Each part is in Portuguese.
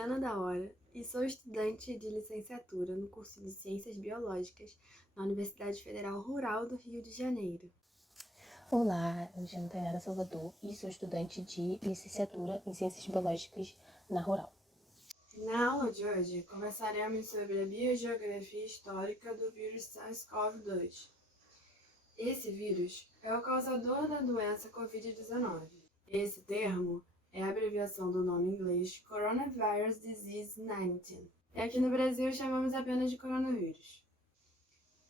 Mariana da Hora e sou estudante de licenciatura no curso de Ciências Biológicas na Universidade Federal Rural do Rio de Janeiro. Olá, eu me chamo Tainara Salvador e sou estudante de licenciatura em Ciências Biológicas na Rural. Na aula de hoje, conversaremos sobre a biogeografia histórica do vírus SARS-CoV-2. Esse vírus é o causador da doença Covid-19. Esse termo é a abreviação do nome inglês Coronavirus Disease 19. E aqui no Brasil chamamos apenas de coronavírus.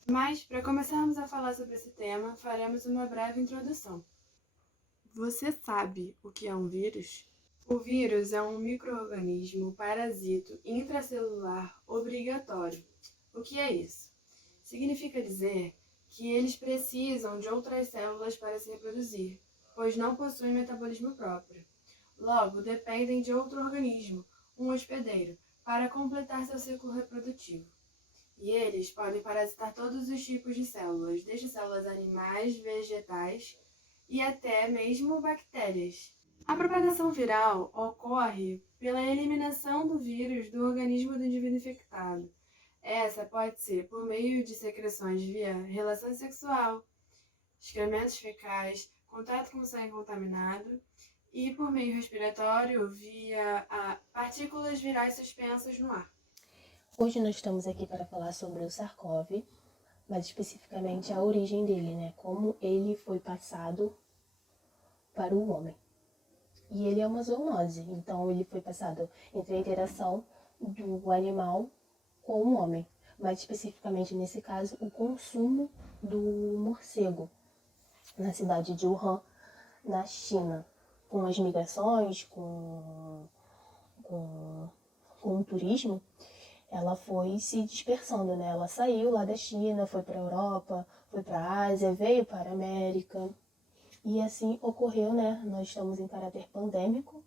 Mas, para começarmos a falar sobre esse tema, faremos uma breve introdução. Você sabe o que é um vírus? O vírus é um micro-organismo parasito intracelular obrigatório. O que é isso? Significa dizer que eles precisam de outras células para se reproduzir, pois não possuem metabolismo próprio. Logo, dependem de outro organismo, um hospedeiro, para completar seu ciclo reprodutivo. E eles podem parasitar todos os tipos de células, desde células animais, vegetais e até mesmo bactérias. A propagação viral ocorre pela eliminação do vírus do organismo do indivíduo infectado. Essa pode ser por meio de secreções via relação sexual, excrementos fecais, contato com sangue contaminado e por meio respiratório via partículas virais suspensas no ar. Hoje nós estamos aqui para falar sobre o SARS-CoV, mais especificamente a origem dele, né? Como ele foi passado para o homem. E ele é uma zoonose, então ele foi passado entre a interação do animal com o homem, mais especificamente nesse caso o consumo do morcego na cidade de Wuhan, na China, com as migrações, com o turismo, ela foi se dispersando, né? Ela saiu lá da China, foi para a Europa, foi para a Ásia, veio para a América. E assim ocorreu, né? Nós estamos em caráter pandêmico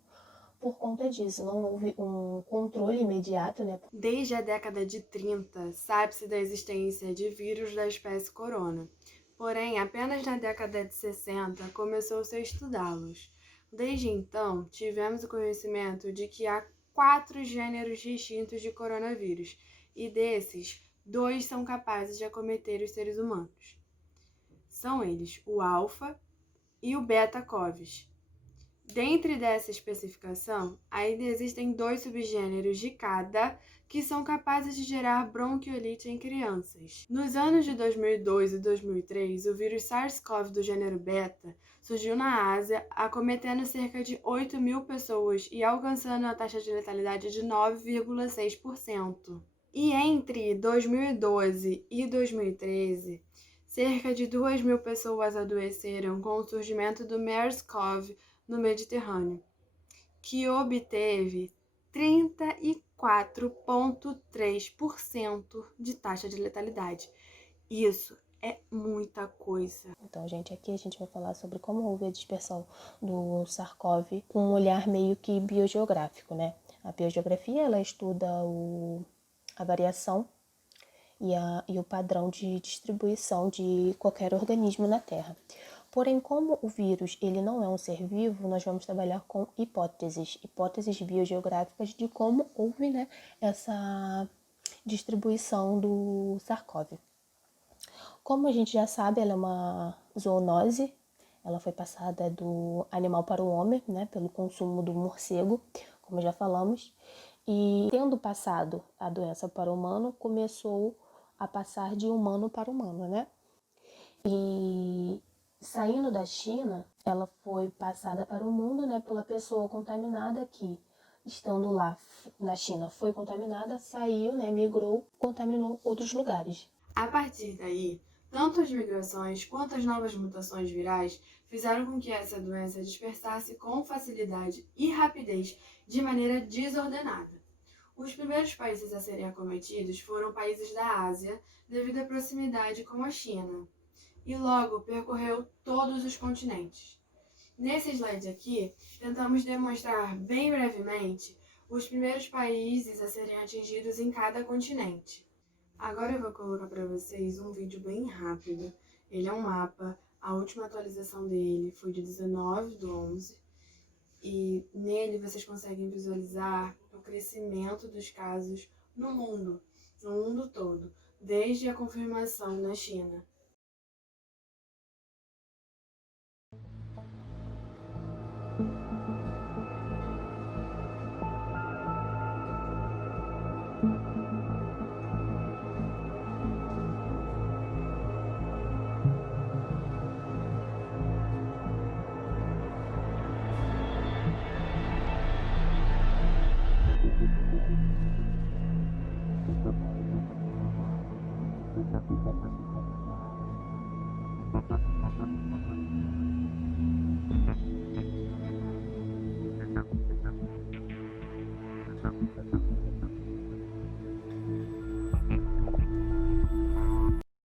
por conta disso. Não houve um controle imediato, né? Desde a década de 30, sabe-se da existência de vírus da espécie corona. Porém, apenas na década de 60 começou-se a estudá-los. Desde então, tivemos o conhecimento de que há 4 gêneros distintos de coronavírus, e desses, 2 são capazes de acometer os seres humanos. São eles o alfa e o beta-Covis. Dentre dessa especificação, ainda existem 2 subgêneros de cada que são capazes de gerar bronquiolite em crianças. Nos anos de 2002 e 2003, o vírus SARS-CoV do gênero beta surgiu na Ásia, acometendo cerca de 8 mil pessoas e alcançando a taxa de letalidade de 9,6%. E entre 2012 e 2013, cerca de 2 mil pessoas adoeceram com o surgimento do MERS-CoV no Mediterrâneo, que obteve 34,3% de taxa de letalidade. Isso é muita coisa. Então, gente, aqui a gente vai falar sobre como houve a dispersão do SARS-CoV com um olhar meio que biogeográfico, né? A biogeografia, ela estuda a variação e o padrão de distribuição de qualquer organismo na Terra. Porém, como o vírus ele não é um ser vivo, nós vamos trabalhar com hipóteses biogeográficas de como houve, né, essa distribuição do SARS-CoV. Como a gente já sabe, ela é uma zoonose, ela foi passada do animal para o homem, né, pelo consumo do morcego, como já falamos, e tendo passado a doença para o humano, começou a passar de humano para humano, né? E saindo da China, ela foi passada para o mundo, né, pela pessoa contaminada que, estando lá na China, foi contaminada, saiu, né, migrou, contaminou outros lugares. A partir daí, tanto as migrações quanto as novas mutações virais fizeram com que essa doença dispersasse com facilidade e rapidez de maneira desordenada. Os primeiros países a serem acometidos foram países da Ásia, devido à proximidade com a China, e logo percorreu todos os continentes. Nesse slide aqui, tentamos demonstrar bem brevemente os primeiros países a serem atingidos em cada continente. Agora eu vou colocar para vocês um vídeo bem rápido. Ele é um mapa, a última atualização dele foi de 19/11, e nele vocês conseguem visualizar o crescimento dos casos no mundo todo, desde a confirmação na China.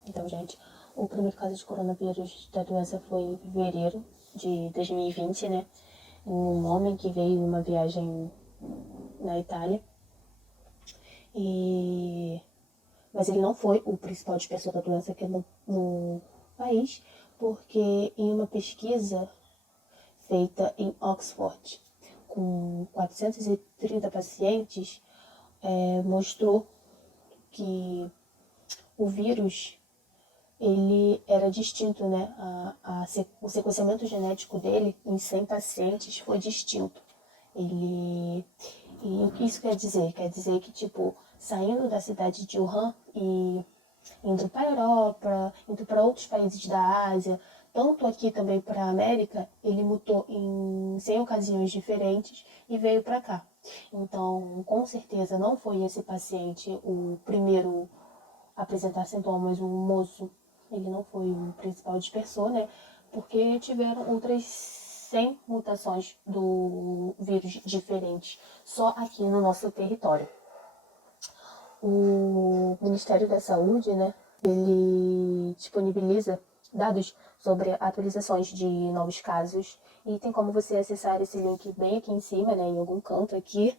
Então, gente, o primeiro caso de coronavírus da doença foi em fevereiro de 2020, né? Em um homem que veio em uma viagem na Itália. Mas ele não foi o principal dispersor da doença aqui no país, porque em uma pesquisa feita em Oxford, com 430 pacientes, mostrou que o vírus ele era distinto, né? O sequenciamento genético dele em 100 pacientes foi distinto. E o que isso quer dizer? Quer dizer que, tipo, saindo da cidade de Wuhan e indo para a Europa, indo para outros países da Ásia, tanto aqui também para a América, ele mutou em 100 ocasiões diferentes e veio para cá. Então, com certeza, não foi esse paciente o primeiro a apresentar sintomas, o moço, ele não foi o principal dispersor, né? Porque tiveram outras 100 mutações do vírus diferentes só aqui no nosso território. O Ministério da Saúde, né, ele disponibiliza dados sobre atualizações de novos casos e tem como você acessar esse link bem aqui em cima, né, em algum canto aqui.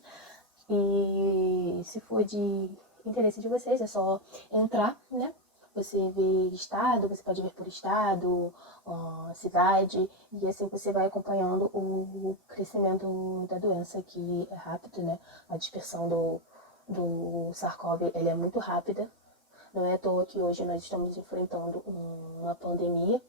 E se for de interesse de vocês, é só entrar, né? Você vê estado, você pode ver por estado, cidade, e assim você vai acompanhando o crescimento da doença, que é rápido, né? A dispersão do SARS-CoV, ele é muito rápida. Não é à toa que hoje nós estamos enfrentando uma pandemia.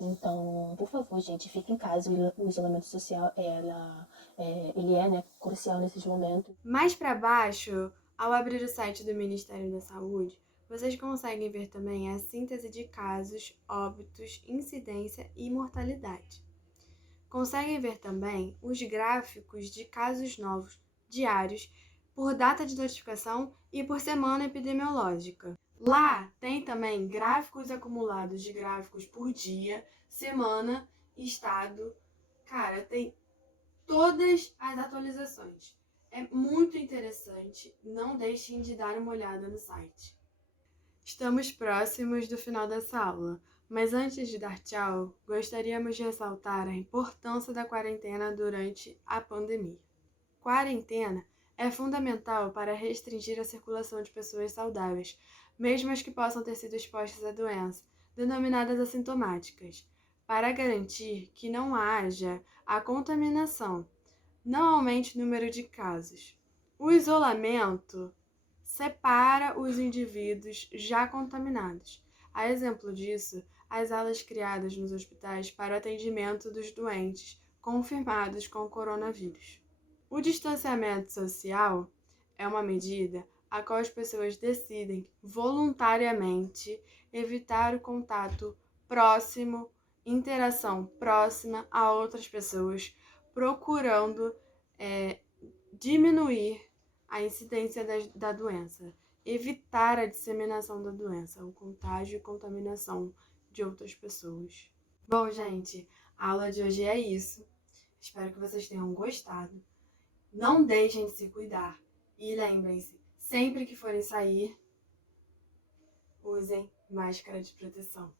Então, por favor, gente, fique em casa. O isolamento social, ele é, né, crucial nesses momentos. Mais para baixo, ao abrir o site do Ministério da Saúde, vocês conseguem ver também a síntese de casos, óbitos, incidência e mortalidade. Conseguem ver também os gráficos de casos novos diários por data de notificação e por semana epidemiológica. Lá tem também gráficos acumulados de gráficos por dia, semana, estado. Cara, tem todas as atualizações. É muito interessante, não deixem de dar uma olhada no site. Estamos próximos do final dessa aula, mas antes de dar tchau, gostaríamos de ressaltar a importância da quarentena durante a pandemia. Quarentena é fundamental para restringir a circulação de pessoas saudáveis, mesmo as que possam ter sido expostas à doença, denominadas assintomáticas, para garantir que não haja a contaminação, não aumente o número de casos. O isolamento separa os indivíduos já contaminados. A exemplo disso, as alas criadas nos hospitais para o atendimento dos doentes confirmados com o coronavírus. O distanciamento social é uma medida a qual as pessoas decidem voluntariamente evitar o contato próximo, interação próxima a outras pessoas, procurando diminuir a incidência da doença, evitar a disseminação da doença, o contágio e contaminação de outras pessoas. Bom, gente, a aula de hoje é isso. Espero que vocês tenham gostado. Não deixem de se cuidar. E lembrem-se, sempre que forem sair, usem máscara de proteção.